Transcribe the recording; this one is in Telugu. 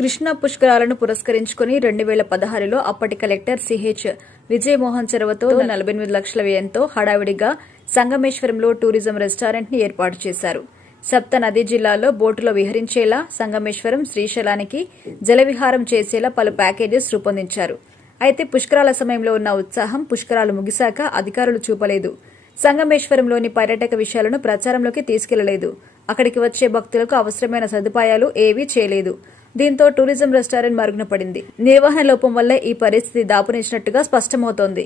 కృష్ణా పుష్కరాలను పురస్కరించుకుని 2016లో అప్పటి కలెక్టర్ సిహెచ్ విజయమోహన్ చొరవతో 48 లక్షల వ్యయంతో హడావిడిగా సంగమేశ్వరంలో టూరిజం రెస్టారెంట్ ని ఏర్పాటు చేశారు. సప్త నదీ జిల్లాల్లో బోటులో విహరించేలా, సంగమేశ్వరం, శ్రీశైలానికి జలవిహారం చేసేలా పలు ప్యాకేజెస్ రూపొందించారు. అయితే పుష్కరాల సమయంలో ఉన్న ఉత్సాహం పుష్కరాలు ముగిశాక అధికారులు చూపలేదు. సంగమేశ్వరంలోని పర్యాటక విషయాలను ప్రచారంలోకి తీసుకెళ్లలేదు. అక్కడికి వచ్చే భక్తులకు అవసరమైన సదుపాయాలు ఏవీ చేయలేదు. దీంతో టూరిజం రెస్టారెంట్ మరుగున పడింది. నిర్వహణ లోపం వల్లే ఈ పరిస్థితి దాపురించినట్టుగా స్పష్టమవుతోంది.